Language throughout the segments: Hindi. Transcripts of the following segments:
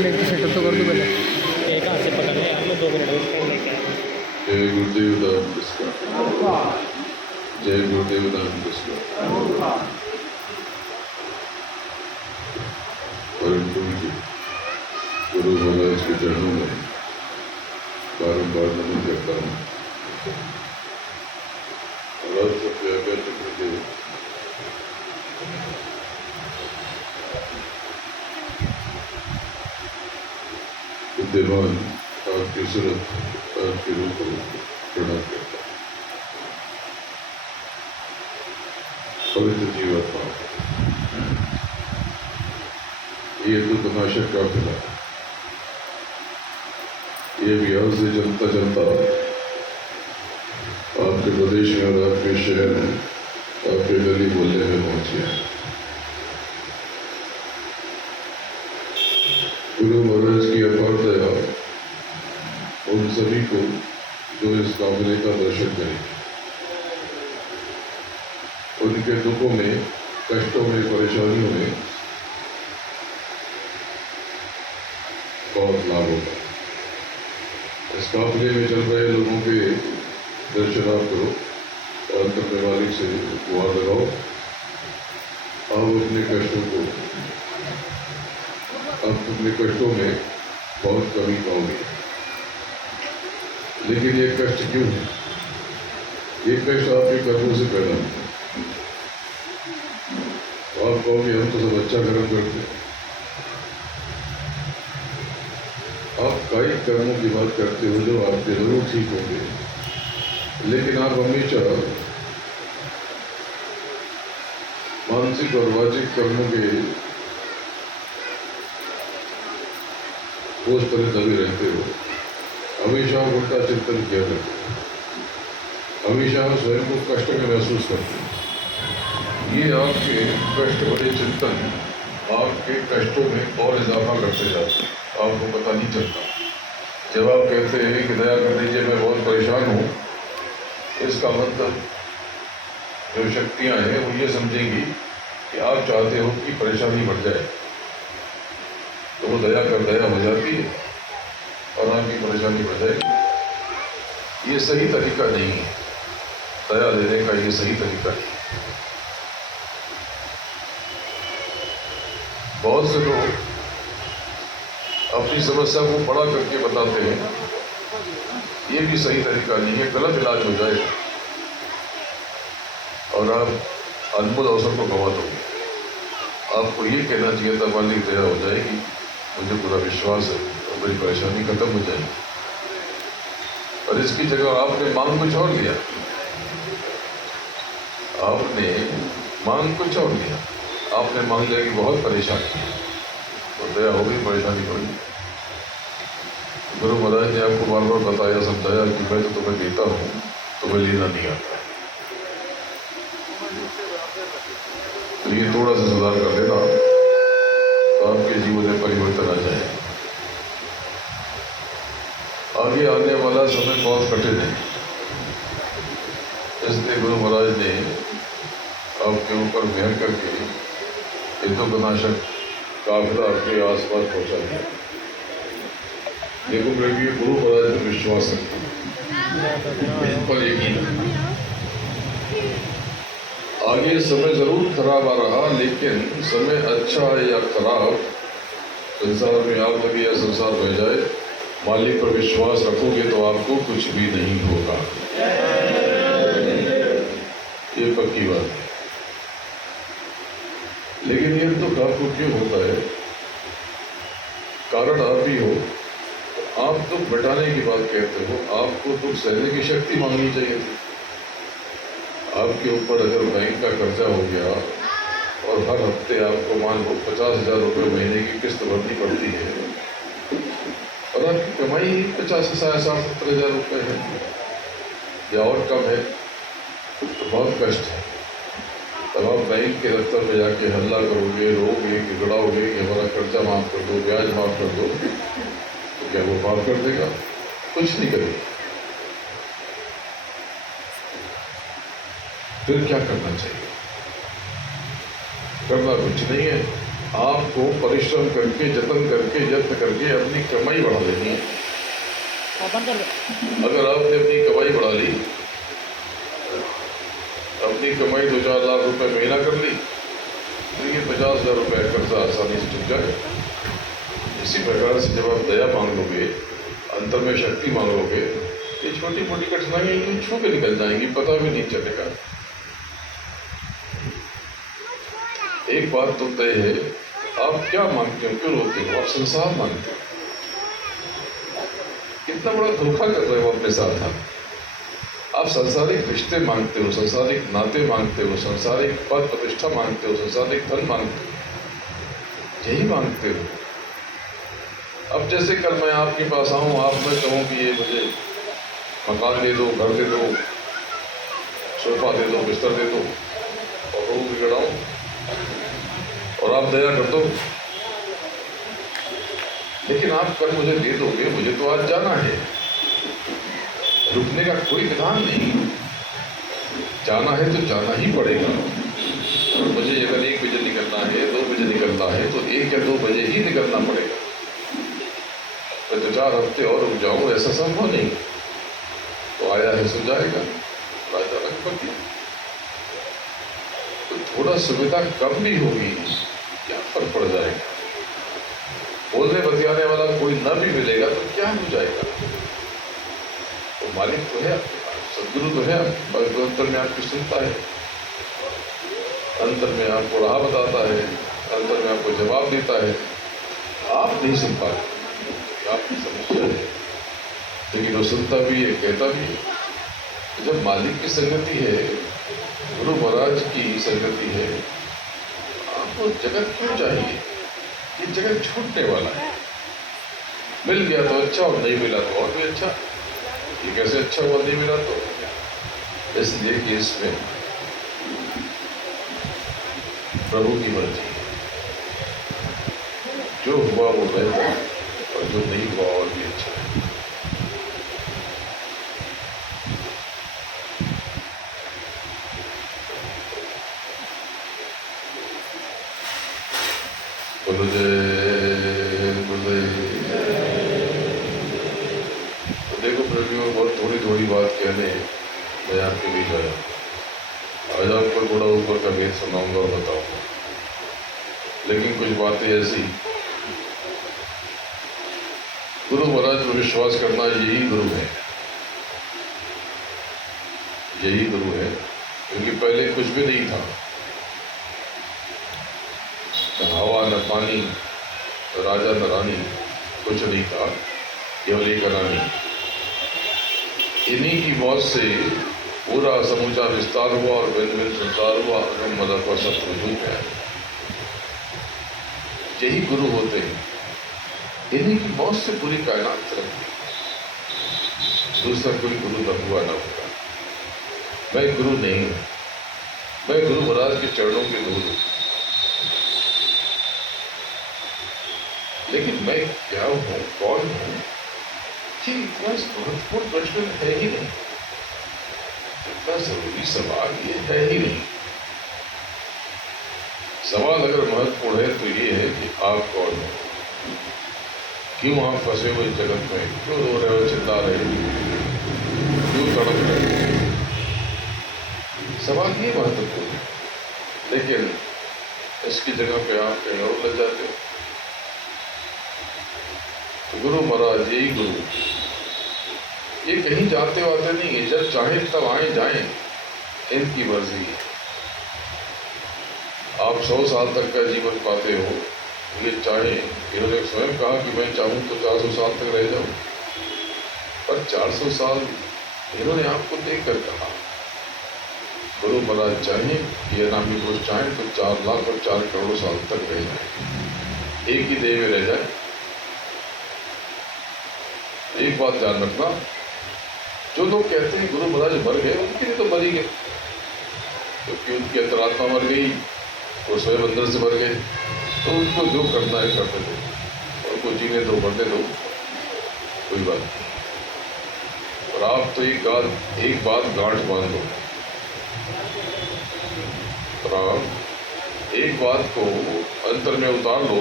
लेके सेटअप तो कर दो पहले। एक हाथ से पकड़ ले यार, मैं 2 मिनट में उसको लेके आया। जय गुरुदेव धाम किसका, जय गुरुदेव धाम किसका। परम पूज्य गुरु महाराज के चरणों में बारंबार नमन करता हूँ। महाराज सत्याग्रह चक्र के विद्यमान आपकी सूरत, आपके रूप को प्रणाम करता हूँ। पवित्र जीवात्मा, ये तो तमाशा का फिला, ये बिहार से चलता चलता आपके प्रदेश में और आपके शहर में, आपके गली मोहल्ले में पहुंच गया। गुरु महाराज की अपार दया उन सभी को जो इस काफिले का दर्शन करें, उनके दुखों में, कष्टों में, परेशानियों में बहुत लाभ होगा। इस काफिले में चल रहे लोगों के दर्शन आप करो और करने वाले से दुआ लगाओ। आप अपने कष्टों को, आप अपने कष्टों में बहुत कमी पाओगे। लेकिन ये कष्ट क्यों है? ये कष्ट आपके कर्मों से पैदा होता है। आप कहोगे हम तो सब अच्छा कर्म करते हैं। आप कई कर्मों की बात करते हो जो आपके जरूर ठीक होंगे, लेकिन आप हमेशा मानसिक और वाचिक कर्मों के बोझ पर दबे रहते हो। हमेशा आप उल्टा चिंतन किया करते हो, हमेशा आप स्वयं को कष्ट में महसूस करते हो। ये आपके कष्ट भरे चिंतन आपके कष्टों में और इजाफा करते जाते हैं, आपको पता नहीं चलता। जब आप कहते हैं कि दया कर दीजिए मैं बहुत परेशान हूँ, इसका मतलब जो शक्तियाँ हैं वो ये समझेंगी कि आप चाहते हो कि परेशानी बढ़ जाए, तो वो दया कर दया हो जाती है और आपकी परेशानी बढ़ जाएगी। ये सही तरीका नहीं है, दया देने का ये सही तरीका नहीं। बहुत से लोग अपनी समस्या को बड़ा करके बताते हैं, ये भी सही तरीका नहीं है, गलत इलाज हो जाएगा और आप अनमोल अवसर को गंवा दोगे। आपको ये कहना चाहिए था मालिक दया हो जाएगी, मुझे पूरा विश्वास है और मेरी परेशानी खत्म हो जाएगी। और इसकी जगह आपने मांग कुछ और लिया, आपने मांग कुछ और लिया। आपने मांग लिया कि बहुत परेशानी है, तो दया हो गई, परेशानी बढ़ गई। गुरु महाराज ने आपको बार बार बताया, समझाया कि मैं तो तुम्हें देता हूँ, तुम्हें लेना नहीं आता है। तो ये थोड़ा सा सुधार कर लेना तो आपके जीवन में परिवर्तन आ जाए। आगे आने वाला समय बहुत कठिन है, इसलिए गुरु महाराज ने आपके ऊपर मेहर करके हिंदुनाशक काफिला आपके आसपास पहुंचा दिया। देखो मेरे ये गुरु महाराज पर विश्वास है, इन पर यकीन है। आगे समय जरूर खराब आ रहा, लेकिन समय अच्छा है या खराब, संसार में आग लगे या संसार बह जाए, मालिक पर विश्वास रखोगे तो आपको कुछ भी नहीं होगा। ये पक्की बात है। लेकिन ये दुख आपको क्यों होता है? कारण आप ही हो। तो आप दुख मिटाने की बात कहते हो, आपको दुख सहने की शक्ति मांगनी चाहिए थी। आपके ऊपर अगर बैंक का कर्जा हो गया और हर हफ्ते आपको मान लो 50,000 रुपये महीने की किस्त भरनी पड़ती है और आपकी कमाई 50,000-60,000 रुपये है या और कम है, तो बहुत कष्ट है। तब आप बैंक के दफ्तर में जाके हल्ला करोगे, रोगे, गिड़ाओगे कि हमारा कर्जा माफ़ कर दो, ब्याज माफ़ कर दो, तो क्या वो माफ़ कर देगा? कुछ नहीं करेगा। फिर क्या करना चाहिए? करना कुछ नहीं है, आपको परिश्रम करके, जतन करके, यत्न करके अपनी कमाई बढ़ा लेनी है। अगर आपने अपनी कमाई बढ़ा ली, अपनी कमाई 2-4 लाख रुपए महीना कर ली, तो ये 50,000 रुपये कर्जा आसानी से चुक जाए। इसी प्रकार से जब आप दया मांग लोगे, अंतर में शक्ति मांग लोगे, ये छोटी मोटी कठिनाइयां यूं छू के निकल जाएंगी, पता भी नहीं चलेगा। एक बात तो तय है, आप क्या मांगते हो, क्यों रोते हो? आप संसार मांगते हो। कितना बड़ा धोखा कर रहे हो अपने साथ। आप सांसारिक रिश्ते मांगते हो, सांसारिक नाते मांगते हो, सांसारिक पद प्रतिष्ठा मांगते हो, सांसारिक धन मांगते हो, यही मांगते हो। अब जैसे कल मैं आपके पास आऊं, आप मैं कहूं कि ये मुझे मकान दे दो, घर दे दो, सोफा दे दो, बिस्तर दे दो, और वो बिगड़ाऊं, और आप दया कर दो। लेकिन आप कल मुझे दे दोगे, मुझे तो आज जाना है। रुकने का कोई विधान नहीं, जाना है तो जाना ही पड़ेगा। मुझे अगर 1 बजे निकलना है, 2 बजे निकलना है, तो 1 या 2 बजे ही निकलना पड़ेगा। मैं 2-4 हफ्ते और रुक जाऊं, ऐसा संभव नहीं। तो आया है सो जाएगा, राजा रघुपति। तो थोड़ा सुविधा कम भी होगी, क्या फर्क पड़ जाएगा? बोलने बतियाने वाला कोई न भी मिलेगा तो क्या हो जाएगा? तो मालिक तो है, सदगुरु तो है, अंतर में आपकी सुनता है, अंतर में आपको राह बताता है, अंतर में आपको जवाब देता है। आप नहीं सुन पाते, आपकी समस्या है, लेकिन वो सुनता भी है, कहता भी है। जब मालिक की संगति है, गुरु महाराज की संगति है, आपको जगत क्यों चाहिए? ये जगत छूटने वाला है। मिल गया तो अच्छा, और नहीं मिला तो और भी अच्छा। ये कैसे अच्छा हुआ, नहीं मिला तो? इसलिए कि इसमें प्रभु की मर्जी है। जो हुआ वो बेहतर, और जो नहीं हुआ और भी अच्छा है। तो देखो प्रभु, बहुत थोड़ी बात कहने मैं आपके बीच आया। आज आपको थोड़ा ऊपर का भेद सुनाऊंगा और बताऊंगा, लेकिन कुछ बातें ऐसी, गुरु महाराज पर विश्वास करना, यही गुरु है, यही गुरु है। क्योंकि पहले कुछ भी नहीं था, न हवा न पानी, न राजा न रानी, कुछ नहीं था, केवल एक रानी। इन्हीं की मौत से पूरा समूचा विस्तार हुआ और भिन्न संसार हुआ, और मदद का सब वजूद है। यही गुरु होते हैं, इन्हीं की मौत से पूरी कायनात चलती। दूसरा कोई गुरु न हुआ न होगा। मैं गुरु नहीं हूं, मैं गुरु महाराज के चरणों के धूल हूं। लेकिन मैं क्या हूं, कौन हूं, ये इतना महत्वपूर्ण प्रश्न है ही नहीं, इतना जरूरी सवाल ये है ही नहीं। सवाल अगर महत्वपूर्ण है तो ये है कि आप कौन हो, क्यों आप फंसे हुए जगत में, क्यों रो रहे हो, चिल्ला रहे हो, क्यों तड़प रहे हो? सवाल ये महत्वपूर्ण है। लेकिन इसकी जगह पे आप कहीं और लग जाते हो। तो गुरु महाराज, यही गुरु, ये कहीं जाते वाते नहीं है, जब चाहे तब आए जाएं, इनकी मर्जी है। आप 100 साल तक का जीवन पाते हो, ये चाहे, इन्होंने स्वयं कहा कि मैं चाहूं तो 400 साल तक रह जाऊं, पर 400 साल इन्होंने आपको देखकर कहा। गुरु महाराज चाहे, ये नामी पुरुष चाहे तो 4 लाख और 4 करोड़ साल तक रह जाए, एक ही देह में रह जाए। एक बात ध्यान रखना, जो लोग कहते हैं गुरु महाराज मर गए, उनके लिए तो मर ही गए, क्योंकि उनकी अंतरात्मा मर गई, वो स्वयं अंदर से मर गए, तो उनको जो करना है करने दो, उनको जीने दो, मरने दो, कोई बात नहीं। और आप तो एक बात गांठ बांध दो, और आप एक बात को अंतर में उतार लो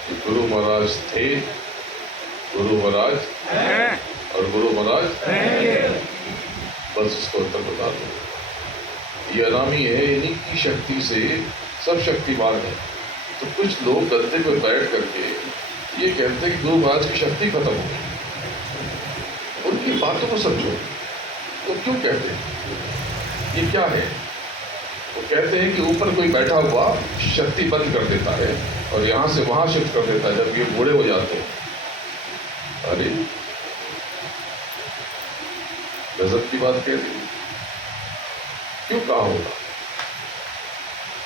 कि गुरु महाराज थे, गुरु महाराज और गुरु महाराज, बस उसको अंतर बता दो। ये अनामी है, इन्हीं की शक्ति से सब शक्तिमान है। तो कुछ लोग गद्दे पर बैठ करके ये कहते हैं कि गुरु महाराज की शक्ति खत्म हो गई। उनकी बातों को समझो, तो क्यों कहते हैं? ये क्या है? वो कहते हैं कि ऊपर कोई बैठा हुआ शक्ति बंद कर देता है और यहाँ से वहाँ शिफ्ट कर देता है जब ये बूढ़े हो जाते हैं। अरे गजब की बात कह दी। क्यों कहा होगा?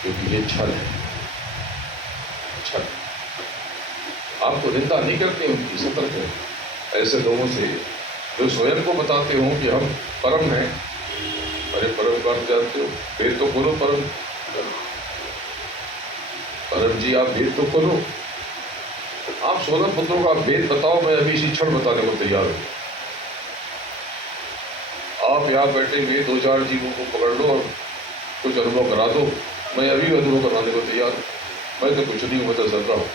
क्योंकि ये छल है, छल। आपको निंदा नहीं करते उनकी, सतर्क है ऐसे लोगों से जो स्वयं को बताते हो कि हम परम हैं। अरे परम का अर्थ जानते हो? भेद तो खोलो परम। परम जी आप भेद तो खोलो। आप 16 पुत्रों का भेद बताओ, मैं अभी इसी क्षण बताने को तैयार हूं। आप यहाँ बैठे हुए 2-4 जीवों को पकड़ लो और कुछ अनुभव करा दो, मैं अभी अनुभव कराने को तैयार हूँ। मैं तो कुछ नहीं, मैं तो जल रहा हूँ,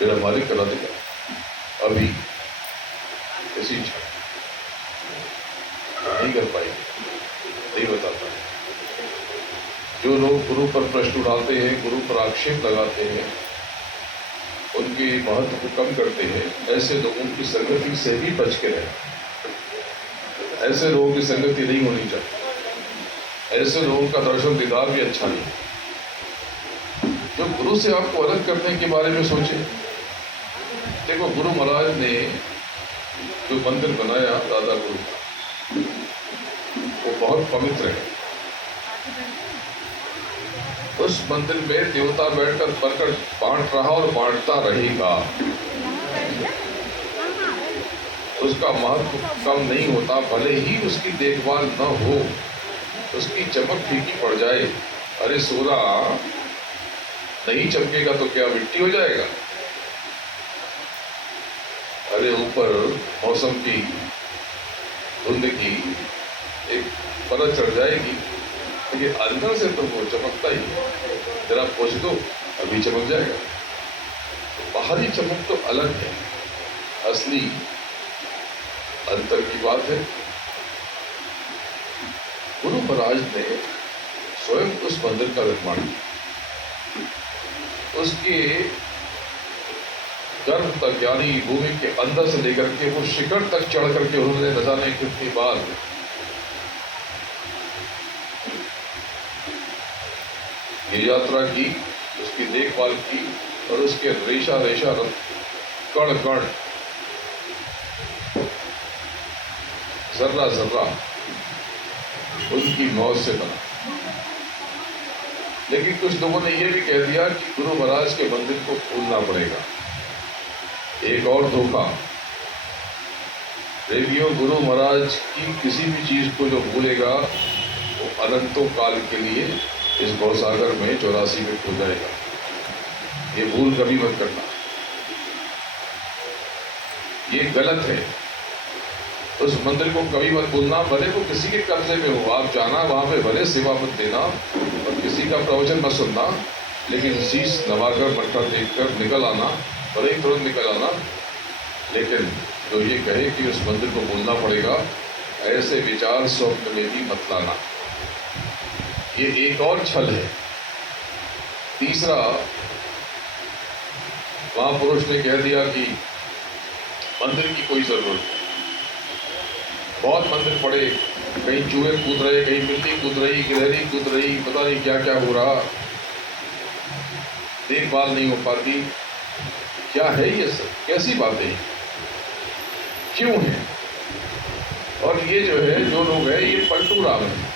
मेरा मालिक करा देगा अभी इसी क्षण। नहीं कर पाएंगे, नहीं बता पाए। जो लोग गुरु पर प्रश्न उठाते हैं, गुरु पर आक्षेप लगाते हैं, उनके महत्व को कम करते हैं, ऐसे लोगों की संगति से भी बच के रहें। ऐसे लोगों की संगति नहीं होनी चाहिए। ऐसे लोगों का दर्शन दीदार भी अच्छा नहीं। जो गुरु से आपको अलग करने के बारे में सोचे। देखो गुरु महाराज ने जो मंदिर बनाया दादा गुरु का, वो बहुत पवित्र है। उस मंदिर में देवता बैठकर बरकत बांट रहा और बांटता रहेगा। उसका महत्व कम नहीं होता, भले ही उसकी देखभाल न हो, उसकी चमक फीकी पड़ जाए। अरे सूरा नहीं चमकेगा तो क्या मिट्टी हो जाएगा? अरे ऊपर मौसम की धुंध की एक परत चढ़ जाएगी, लेकिन अंदर से तो वो चमकता ही है। जरा पोंछ दो, अभी चमक जाएगा। बाहरी चमक तो अलग है, असली अंतर की बात है। गुरु महाराज ने स्वयं उस मंदिर का निर्माण किया। उसके गर्भ तक, यानी भूमि के अंदर से लेकर के वो शिखर तक चढ़ करके उन्होंने न जाने कितनी बार ये यात्रा की, उसकी देखभाल की और उसके रेशा रेशा कण कण, जर्रा जर्रा उनकी मौत से बना। लेकिन कुछ लोगों ने यह भी कह दिया कि गुरु महाराज के मंदिर को भूलना पड़ेगा। एक और धोखा। देवियों, गुरु महाराज की किसी भी चीज को जो भूलेगा वो अनंतों काल के लिए इस गौसागर में 84 में खो जाएगा। ये भूल कभी मत करना, ये गलत है। उस मंदिर को कभी मत भूलना, भले वो किसी के कब्जे में हो। आप जाना वहां पे, भले सेवा मत देना और किसी का प्रवचन मत सुनना, लेकिन शीश नवाकर मट्टा देखकर निकल आना, भले ही तुरंत निकल आना। लेकिन जो ये कहे कि उस मंदिर को भूलना पड़ेगा, ऐसे विचार स्वप्न में भी मत लाना। ये एक और छल है। तीसरा, महापुरुष ने कह दिया कि मंदिर की कोई जरूरत नहीं। बहुत मंदिर पड़े, कहीं चूहे कूद रहे, कहीं बिल्ली कूद रही, गिलहरी कूद रही, पता नहीं क्या क्या हो रहा, देखभाल नहीं हो पाती। क्या है ये सब? कैसी बातें हैं? क्यों है? और ये जो है, जो लोग हैं, ये पलटू राम है।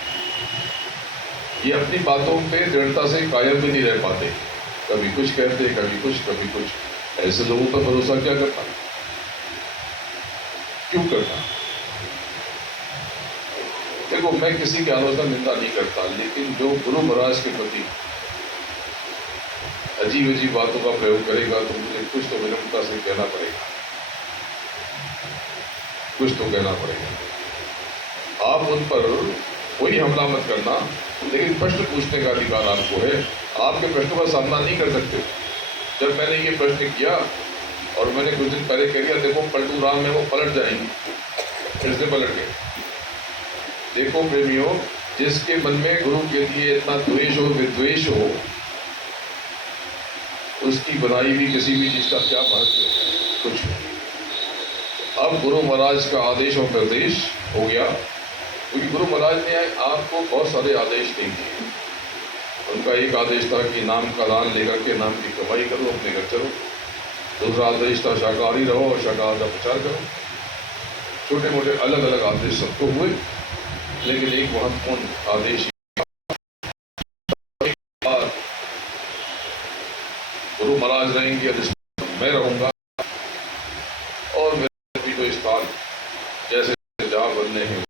ये अपनी बातों पे दृढ़ता से कायम भी नहीं रह पाते। कभी कुछ कहते, कभी कुछ, कभी कुछ। ऐसे लोगों पर भरोसा क्या करना? क्यों करना? देखो, मैं किसी की आलोचना निंदा नहीं करता, लेकिन जो गुरु महाराज के प्रति अजीब अजीब बातों का प्रयोग करेगा तो मुझे कुछ तो विनम्रता से कहना पड़ेगा, कुछ तो कहना पड़ेगा। आप उन पर कोई हमला मत करना, लेकिन प्रश्न पूछने का अधिकार आपको है, आपके प्रश्नों का सामना नहीं कर सकते। जब मैंने ये प्रश्न किया और मैंने कुछ दिन पहले कह दिया, देखो पलटू राम है वो पलट जाएंगे, फिर से पलट गए। देखो प्रेमियों, जिसके मन में गुरु के लिए इतना द्वेष हो, विद्वेष हो, उसकी बनाई भी किसी भी चीज का क्या महत्व है? कुछ नहीं। अब गुरु महाराज का आदेश और निर्देश हो गया, क्योंकि गुरु महाराज ने आपको बहुत सारे आदेश नहीं दिए। उनका एक आदेश था कि नाम का दान लेकर के नाम की कमाई करो, अपने घर चलो। दूसरा आदेश था शाकाहारी रहो और शाकाहार का प्रचार करो। छोटे मोटे अलग अलग आदेश सबको हुए, लेकिन एक महत्वपूर्ण आदेश गुरु महाराज रहेंगे, मैं रहूंगा, और मेरे भी तो स्थान जैसे जहाँ बनने हैं